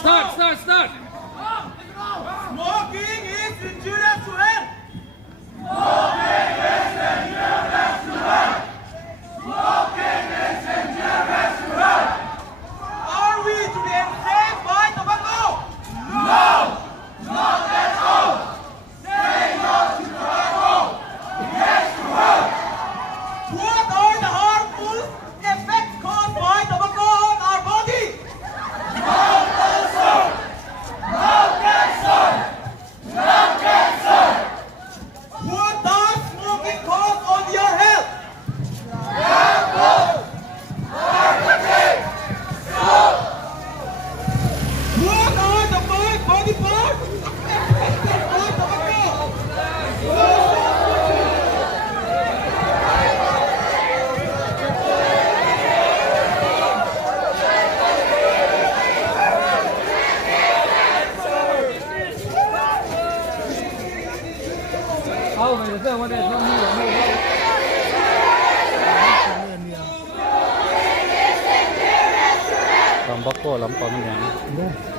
Start. Smoking is injurious to health. Are we to be enslaved by tobacco? What are the harmful effects caused by tobacco on our body? What does smoking cause on your health? What are the five body parts affected by tobacco? Tambak ko, lampang yan.